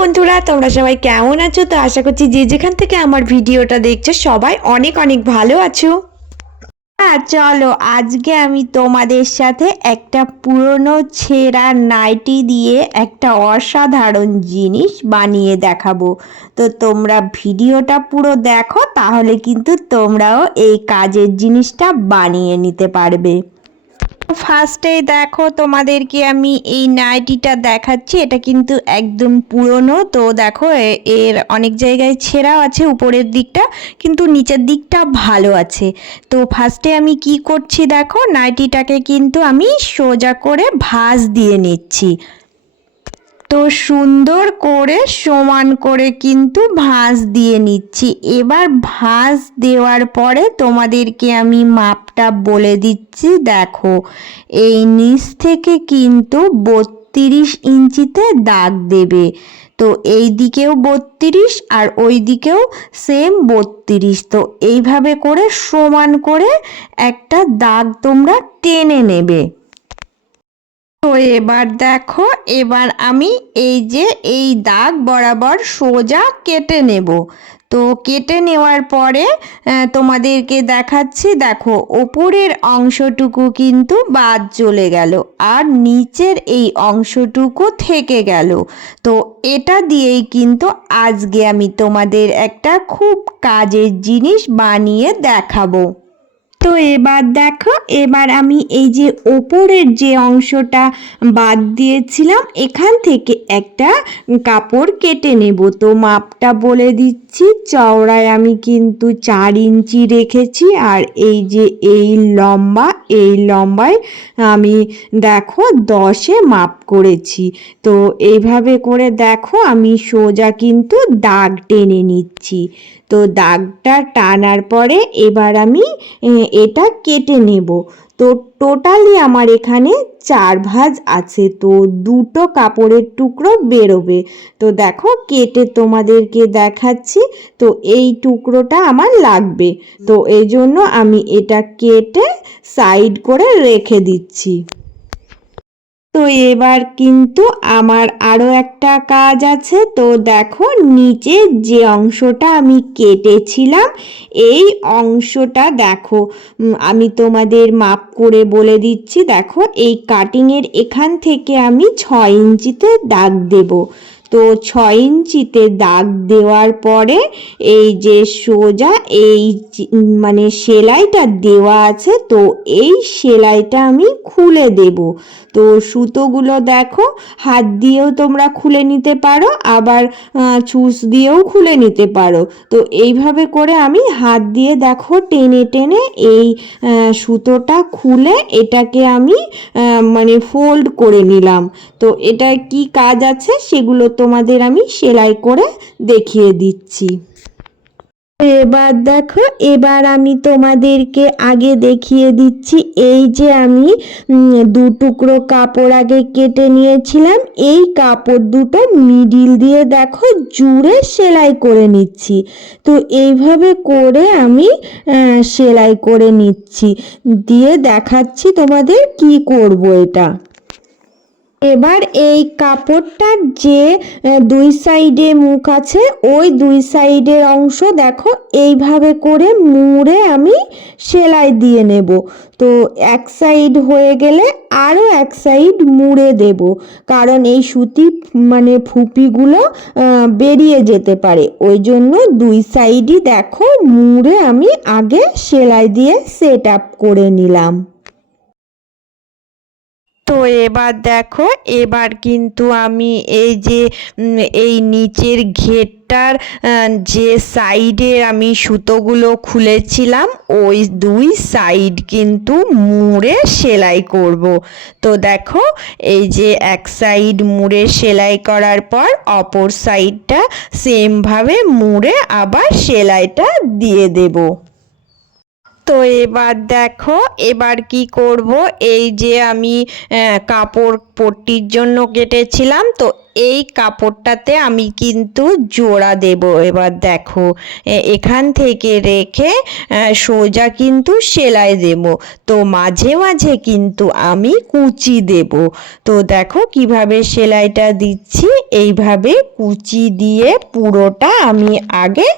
বন্ধুরা, তোমরা সবাই কেমন আছো? তো আশা করছি যে যেখান থেকে আমার ভিডিওটা দেখছো সবাই অনেক অনেক ভালো আছো। চলো আজকে আমি তোমাদের সাথে একটা পুরনো ছেঁড়া নাইটি দিয়ে একটা অসাধারণ জিনিস বানিয়ে দেখাবো। তো তোমরা ভিডিওটা পুরো দেখো, তাহলে কিন্তু তোমরাও এই কাজের জিনিসটা বানিয়ে নিতে পারবে। ফার্স্টেই দেখো, তোমাদেরকে আমি এই নাইটিটা দেখাচ্ছি। এটা কিন্তু একদম পুরনো। তো দেখো এর অনেক জায়গায় ছেঁড়াও আছে উপরের দিকটা, কিন্তু নিচের দিকটা ভালো আছে। তো ফার্স্টে আমি কি করছি দেখো, নাইটিটাকে কিন্তু আমি সোজা করে ভাঁজ দিয়ে নিচ্ছি। তো সুন্দর করে সমান করে কিন্তু ভাঁজ দিয়ে নিচ্ছি। এবার ভাঁজ দেওয়ার পরে তোমাদেরকে আমি মাপটা বলে দিচ্ছি। দেখো, এই নিচ থেকে কিন্তু 32 ইঞ্চিতে দাগ দেবে। তো এই দিকেও 32 আর ওই দিকেও সেম 32। তো এইভাবে করে সমান করে একটা দাগ তোমরা টেনে নেবে। তো এবার দেখো, এবার আমি এই দাগ বরাবর সোজা কেটে নেব। তো কেটে নেওয়ার পরে তোমাদেরকে দেখাচ্ছি। দেখো, ওপরের অংশটুকু কিন্তু বাদ চলে গেল আর নিচের এই অংশটুকু থেকে গেল। তো এটা দিয়েই কিন্তু আজকে আমি তোমাদের একটা খুব কাজের জিনিস বানিয়ে দেখাবো। তো এবার দেখো, এবার আমি এই যে ওপরের যে অংশটা বাদ দিয়েছিলাম এখান থেকে একটা কাপড় কেটে নেব। তো মাপটা বলে দিচ্ছি। চওড়ায় আমি কিন্তু 4 ইঞ্চি রেখেছি, আর এই যে এই লম্বায় আমি দেখো 10-এ মাপ করেছি। তো এইভাবে করে দেখো আমি সোজা কিন্তু দাগ টেনে নিচ্ছি। তো দাগটা টানার পরে এবার আমি এটা কেটে নেব। তো টোটালি আমার এখানে 4 ভাঁজ আছে। তো 2টো কাপড়ের টুকরো বেরোবে। তো দেখো কেটে তোমাদেরকে দেখাচ্ছি। তো এই টুকরোটা আমার লাগবে। তো এই জন্য আমি এটা কেটে সাইড করে রেখে দিচ্ছি। তো এবার কিন্তু আমার আরও একটা কাজ আছে। তো দেখো, নিচের যে অংশটা আমি কেটেছিলাম এই অংশটা দেখো, আমি তোমাদের মাপ করে বলে দিচ্ছি। দেখো, এই কাটিংয়ের এখান থেকে আমি 6 ইঞ্চিতে দাগ দেব। তো 6 ইঞ্চিতে দাগ দেওয়ার পরে এই যে সোজা এই মানে সেলাইটা দেওয়া আছে, তো এই সেলাইটা আমি খুলে দেব। তো সুতোগুলো দেখো, হাত দিয়েও তোমরা খুলে নিতে পারো, আবার ছুঁচ দিয়েও খুলে নিতে পারো। তো এইভাবে করে আমি হাত দিয়ে দেখো টেনে টেনে এই সুতোটা খুলে এটাকে আমি মানে ফোল্ড করে নিলাম। তো এটা কি কাজ আছে সেগুলো তোমাদের আমি সেলাই করে দেখিয়ে দিচ্ছি। এবার দেখো, এবার আমি তোমাদেরকে আগে দেখিয়ে দিচ্ছি। এই যে আমি 2 টুকরো কাপড় আগে কেটে নিয়েছিলাম, এই কাপড় দুটো মিডিল দিয়ে দেখো জুড়ে সেলাই করে নিচ্ছি। তো এইভাবে করে আমি সেলাই করে নিচ্ছি, দিয়ে দেখাচ্ছি তোমাদের কি করব এটা। এবার এই কাপড়টার যে 2 সাইডে মুখ আছে ওই 2 সাইডের অংশ দেখো এইভাবে করে মুড়ে আমি সেলাই দিয়ে নেব। তো এক সাইড হয়ে গেলে আরও এক সাইড মুড়ে দেব, কারণ এই সুতি মানে ফুপিগুলো বেরিয়ে যেতে পারে। ওই জন্য 2 সাইডই দেখো মুড়ে আমি আগে সেলাই দিয়ে সেট আপ করে নিলাম। তো এবার দেখো, এবার কিন্তু আমি এই যে এই নিচের ঘেরটার যে সাইডে আমি সুতোগুলো খুলেছিলাম ওই 2 সাইড কিন্তু মুড়ে সেলাই করব। তো দেখো, এই যে এক সাইড মুড়ে সেলাই করার পর অপর সাইডটা সেমভাবে মুড়ে আবার সেলাইটা দিয়ে দেব। তো এবার দেখো, এবার কি করব, এই যে আমি কাপড় পট্টির জন্য কেটেছিলাম, তো এই কাপড়টাতে আমি কিন্তু জোড়া দেব। এবার দেখো, এখান থেকে রেখে সোজা কিন্তু সেলাই দেব। তো মাঝে মাঝে কিন্তু আমি কুচি দেব। তো দেখো কিভাবে সেলাইটা দিচ্ছি, এইভাবে কুচি দিয়ে পুরোটা আমি আগে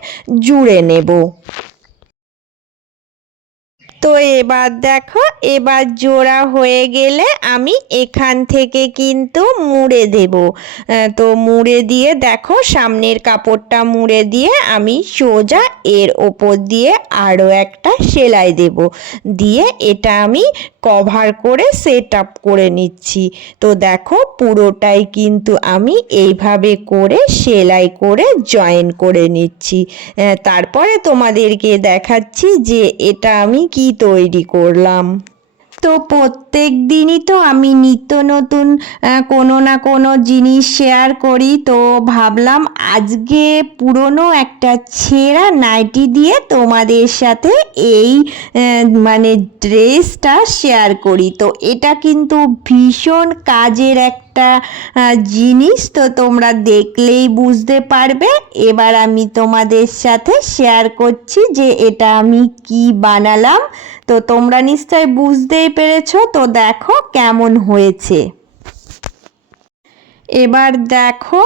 জুড়ে নেব। তো এবার দেখো, এবার জোড়া হয়ে গেলে আমি এখান থেকে কিন্তু মুড়ে দেব। তো মুড়ে দিয়ে দেখো, সামনের কাপড়টা মুড়ে দিয়ে আমি সোজা এর ওপর দিয়ে আরও একটা সেলাই দেব, দিয়ে এটা আমি কভার করে সেট আপ করে নিচ্ছি। তো দেখো পুরোটাই কিন্তু আমি এইভাবে করে সেলাই করে জয়েন করে নিচ্ছি। তারপরে তোমাদেরকে দেখাচ্ছি যে এটা আমি কি তৈরি করলাম। তো প্রত্যেক দিনই তো আমি নিত্য নতুন কোনো না কোনো জিনিস শেয়ার করি। তো ভাবলাম আজকে পুরনো একটা ছেঁড়া নাইটি দিয়ে তোমাদের সাথে এই মানে ড্রেসটা শেয়ার করি। তো এটা কিন্তু ভীষণ কাজের একটা জিনিস, তো তোমরা দেখলেই বুঝতে পারবে। এবার আমি তোমাদের সাথে শেয়ার করছি যে এটা আমি কি বানালাম। তো তোমরা নিশ্চয় বুঝতেই পেরেছো। তো দেখো কেমন হয়েছে। এবার দেখো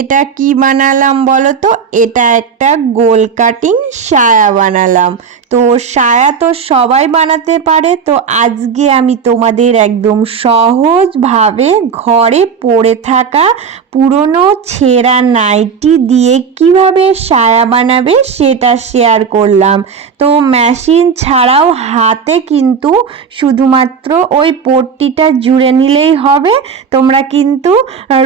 এটা কি বানালাম বলো তো, এটা একটা গোল কাটিং সায়া বানালাম। তো সায়া তো সবাই বানাতে পারে, তো আজকে আমি তোমাদের একদম সহজভাবে ঘরে পড়ে থাকা পুরনো ছেঁড়া নাইটি দিয়ে কিভাবে সায়া বানাবে সেটা শেয়ার করলাম। তো মেশিন ছাড়াও হাতে কিন্তু শুধুমাত্র ওই পট্টিটা জুড়ে নিলেই হবে। তোমরা কিন্তু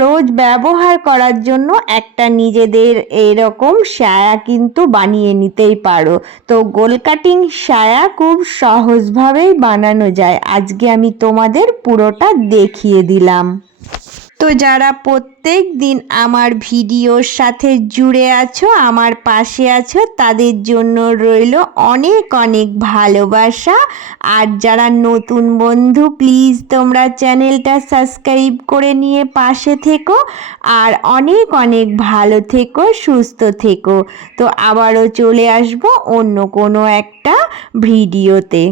রোজ ব্যবহার করার জন্য একটা নিজেদের এরকম সায়া কিন্তু বানিয়ে নিতেই পারো। তো গোল কাটিং সায়া খুব সহজভাবেই বানানো যায়, আজকে আমি তোমাদের পুরোটা দেখিয়ে দিলাম। তো যারা প্রত্যেক দিন আমার ভিডিওর সাথে জুড়ে আছো, আমার পাশে আছো, তাদের জন্য রইল অনেক অনেক ভালোবাসা। আর যারা নতুন বন্ধু, প্লিজ তোমরা চ্যানেলটা সাবস্ক্রাইব করে নিয়ে পাশে থেকো। আর অনেক অনেক ভালো থেকো, সুস্থ থেকো। তো আবারও চলে আসবো অন্য কোনো একটা ভিডিওতে।